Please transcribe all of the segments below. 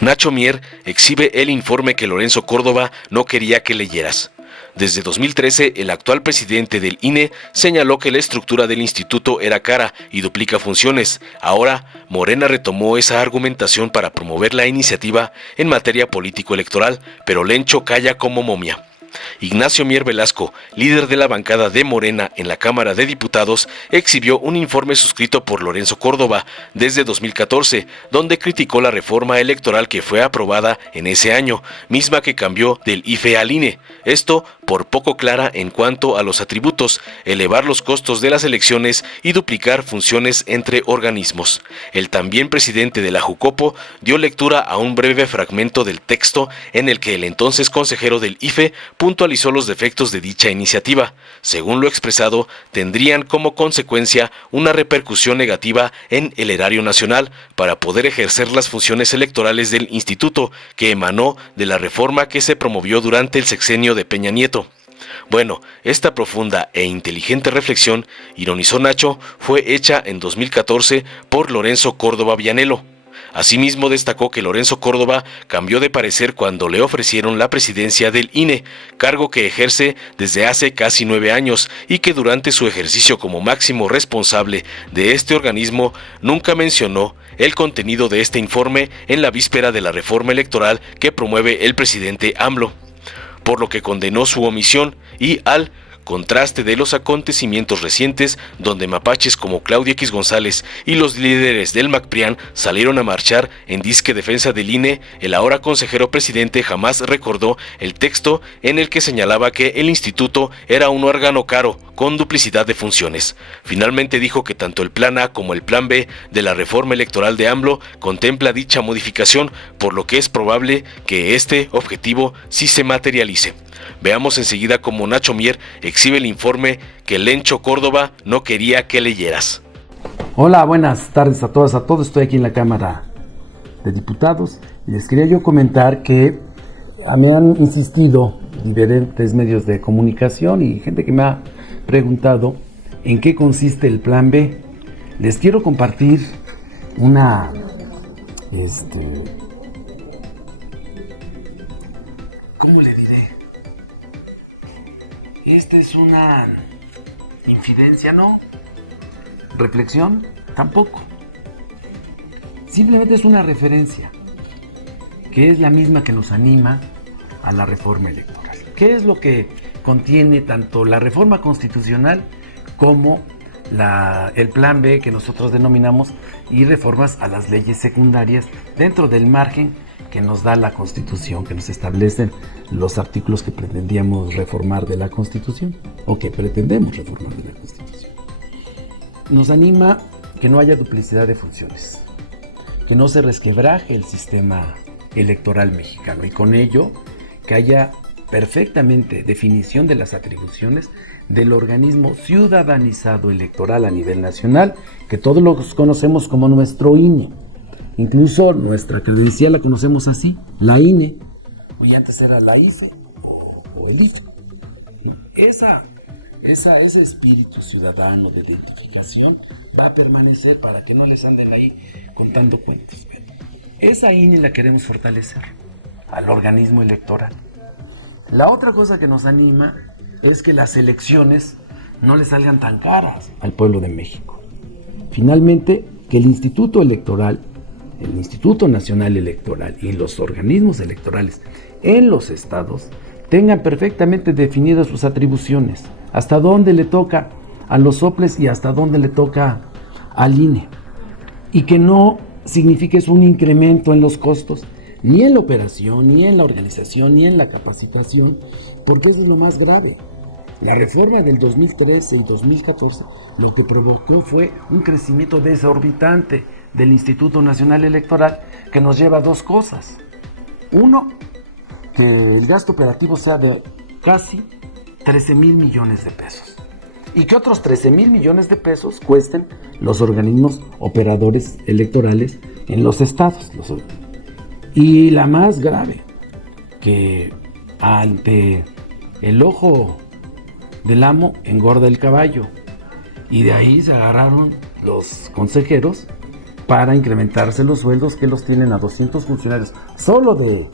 Nacho Mier exhibe el informe que Lorenzo Córdoba no quería que leyeras. Desde 2013, el actual presidente del INE señaló que la estructura del instituto era cara y duplica funciones. Ahora, Morena retomó esa argumentación para promover la iniciativa en materia político-electoral, pero Lencho calla como momia. Ignacio Mier Velasco, líder de la bancada de Morena en la Cámara de Diputados, exhibió un informe suscrito por Lorenzo Córdoba desde 2014, donde criticó la reforma electoral que fue aprobada en ese año, misma que cambió del IFE al INE. Esto por poco clara en cuanto a los atributos, elevar los costos de las elecciones y duplicar funciones entre organismos. El también presidente de la Jucopo dio lectura a un breve fragmento del texto en el que el entonces consejero del IFE puntualizó los defectos de dicha iniciativa. Según lo expresado, tendrían como consecuencia una repercusión negativa en el erario nacional para poder ejercer las funciones electorales del instituto, que emanó de la reforma que se promovió durante el sexenio de Peña Nieto. Bueno, esta profunda e inteligente reflexión, ironizó Nacho, fue hecha en 2014 por Lorenzo Córdoba Vianello. Asimismo, destacó que Lorenzo Córdoba cambió de parecer cuando le ofrecieron la presidencia del INE, cargo que ejerce desde hace casi 9 años y que durante su ejercicio como máximo responsable de este organismo nunca mencionó el contenido de este informe en la víspera de la reforma electoral que promueve el presidente AMLO, por lo que condenó su omisión y al contraste de los acontecimientos recientes donde mapaches como Claudia X González y los líderes del MACPRIAN salieron a marchar en disque defensa del INE, el ahora consejero presidente jamás recordó el texto en el que señalaba que el instituto era un órgano caro con duplicidad de funciones. Finalmente dijo que tanto el plan A como el plan B de la reforma electoral de AMLO contempla dicha modificación, por lo que es probable que este objetivo sí se materialice. Veamos enseguida cómo Nacho Mier exhibe el informe que Lencho Córdoba no quería que leyeras. Hola, buenas tardes a todas, a todos. Estoy aquí en la Cámara de Diputados y les quería yo comentar que me han insistido diferentes medios de comunicación y gente que me ha preguntado en qué consiste el plan B. Les quiero compartir una ¿cómo le diré? Esta es una infidencia, ¿no? Reflexión, tampoco. Simplemente es una referencia, que es la misma que nos anima a la reforma electoral. ¿Qué es lo que contiene tanto la reforma constitucional como el plan B que nosotros denominamos y reformas a las leyes secundarias dentro del margen que nos da la Constitución, que nos establecen los artículos que pretendíamos reformar de la Constitución o que pretendemos reformar de la Constitución? Nos anima que no haya duplicidad de funciones, que no se resquebraje el sistema electoral mexicano y con ello que haya perfectamente definición de las atribuciones del organismo ciudadanizado electoral a nivel nacional, que todos los conocemos como nuestro INE. Incluso nuestra credencial la conocemos así, la INE. Hoy antes era la IFE o el IFE. Ese espíritu ciudadano de identificación va a permanecer para que no les anden ahí contando cuentos. Esa INE la queremos fortalecer al organismo electoral. La otra cosa que nos anima es que las elecciones no le salgan tan caras al pueblo de México. Finalmente, que el Instituto Electoral, el Instituto Nacional Electoral y los organismos electorales en los estados tengan perfectamente definidas sus atribuciones, hasta dónde le toca a los soples y hasta dónde le toca al INE, y que no signifique eso un incremento en los costos, ni en la operación, ni en la organización, ni en la capacitación, porque eso es lo más grave. La reforma del 2013 y 2014 lo que provocó fue un crecimiento desorbitante del Instituto Nacional Electoral que nos lleva a dos cosas. Uno, que el gasto operativo sea de casi 13,000 millones de pesos y que otros 13,000 millones de pesos cuesten los organismos operadores electorales en los estados. Y la más grave, que ante el ojo del amo engorda el caballo, y de ahí se agarraron los consejeros para incrementarse los sueldos que los tienen a 200 funcionarios solo del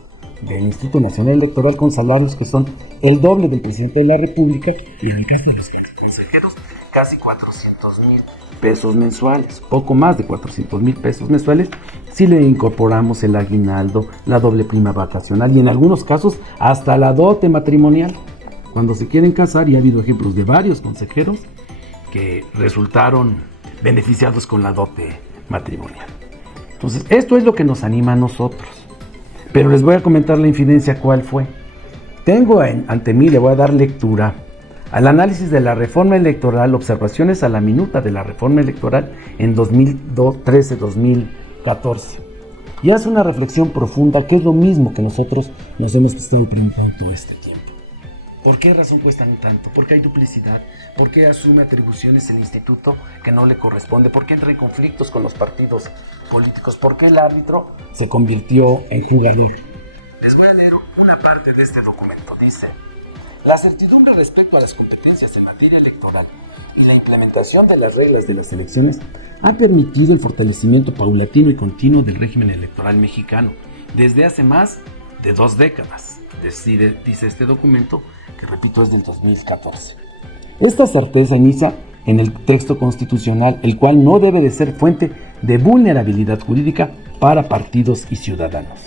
Instituto Nacional Electoral, con salarios que son el doble del presidente de la República, y en el caso de los consejeros casi 400,000 pesos mensuales, poco más de 400,000 pesos mensuales si le incorporamos el aguinaldo, la doble prima vacacional y en algunos casos hasta la dote matrimonial cuando se quieren casar, y ha habido ejemplos de varios consejeros que resultaron beneficiados con la dote matrimonial. Entonces, esto es lo que nos anima a nosotros. Pero les voy a comentar la infidencia cuál fue. Tengo ante mí, le voy a dar lectura al análisis de la reforma electoral, observaciones a la minuta de la reforma electoral en 2013-2014. Y hace una reflexión profunda, que es lo mismo que nosotros nos hemos estado preguntando todo este tiempo. ¿Por qué razón cuestan tanto? ¿Por qué hay duplicidad? ¿Por qué asume atribuciones el instituto que no le corresponde? ¿Por qué entra en conflictos con los partidos políticos? ¿Por qué el árbitro se convirtió en jugador? Les voy a leer una parte de este documento. Dice: la certidumbre respecto a las competencias en materia electoral y la implementación de las reglas de las elecciones ha permitido el fortalecimiento paulatino y continuo del régimen electoral mexicano desde hace más de 2 décadas. Dice este documento, que repito es del 2014. Esta certeza inicia en el texto constitucional, el cual no debe de ser fuente de vulnerabilidad jurídica para partidos y ciudadanos.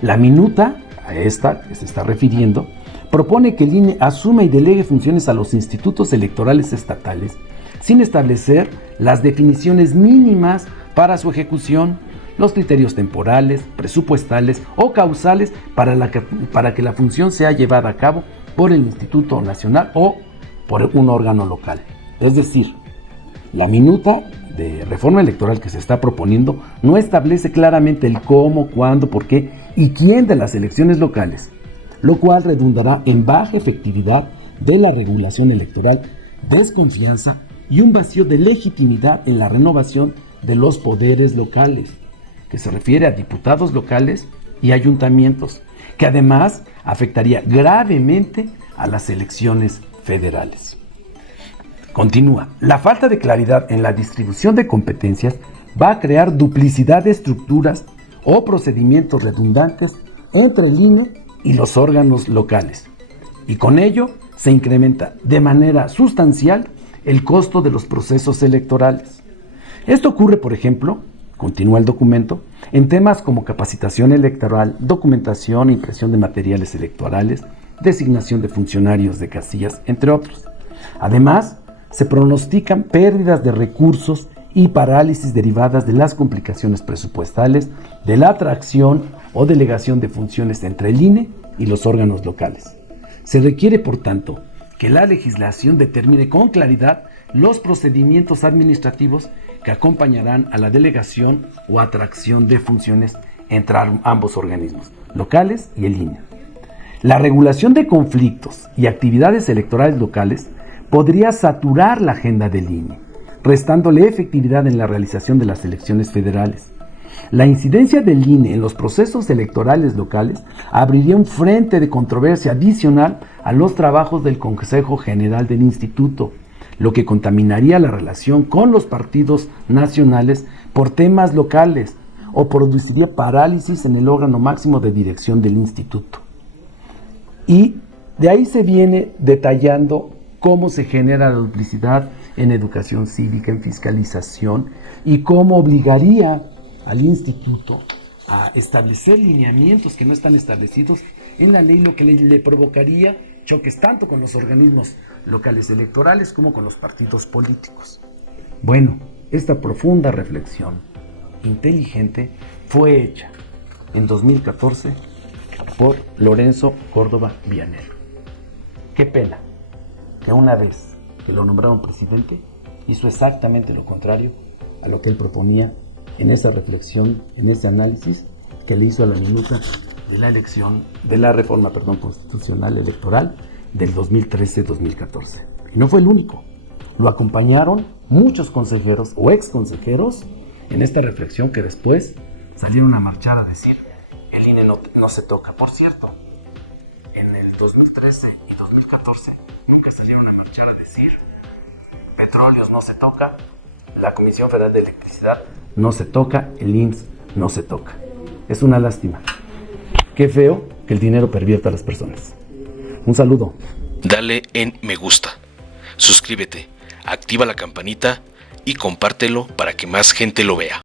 La minuta, a esta que se está refiriendo, propone que el INE asuma y delegue funciones a los institutos electorales estatales sin establecer las definiciones mínimas para su ejecución, los criterios temporales, presupuestales o causales para que la función sea llevada a cabo por el Instituto Nacional o por un órgano local. Es decir, la minuta de reforma electoral que se está proponiendo no establece claramente el cómo, cuándo, por qué y quién de las elecciones locales, lo cual redundará en baja efectividad de la regulación electoral, desconfianza y un vacío de legitimidad en la renovación de los poderes locales, que se refiere a diputados locales y ayuntamientos, que además afectaría gravemente a las elecciones federales. Continúa: la falta de claridad en la distribución de competencias va a crear duplicidad de estructuras o procedimientos redundantes entre el INE y los órganos locales, y con ello se incrementa de manera sustancial el costo de los procesos electorales. Esto ocurre, por ejemplo, continúa el documento, en temas como capacitación electoral, documentación, impresión de materiales electorales, designación de funcionarios de casillas, entre otros. Además, se pronostican pérdidas de recursos y parálisis derivadas de las complicaciones presupuestales, de la atracción o delegación de funciones entre el INE y los órganos locales. Se requiere, por tanto, que la legislación determine con claridad los procedimientos administrativos que acompañarán a la delegación o atracción de funciones entre ambos organismos, locales y el INE. La regulación de conflictos y actividades electorales locales podría saturar la agenda del INE, restándole efectividad en la realización de las elecciones federales. La incidencia del INE en los procesos electorales locales abriría un frente de controversia adicional a los trabajos del Consejo General del Instituto, lo que contaminaría la relación con los partidos nacionales por temas locales o produciría parálisis en el órgano máximo de dirección del instituto. Y de ahí se viene detallando cómo se genera la duplicidad en educación cívica, en fiscalización, y cómo obligaría al instituto a establecer lineamientos que no están establecidos en la ley, lo que le provocaría choques tanto con los organismos locales electorales como con los partidos políticos. Bueno, esta profunda reflexión inteligente fue hecha en 2014 por Lorenzo Córdoba Vianero. Qué pena que una vez que lo nombraron presidente hizo exactamente lo contrario a lo que él proponía en esa reflexión, en ese análisis que le hizo a la minuta de la elección, de la reforma, constitucional electoral del 2013-2014. Y no fue el único. Lo acompañaron muchos consejeros o ex consejeros en esta reflexión, que después salieron a marchar a decir: el INE no se toca. Por cierto, en el 2013 y 2014 nunca salieron a marchar a decir petróleos no se toca, la Comisión Federal de Electricidad no se toca, el IMSS no se toca. Es una lástima. Qué feo que el dinero pervierta a las personas. Un saludo. Dale en me gusta, suscríbete, activa la campanita y compártelo para que más gente lo vea.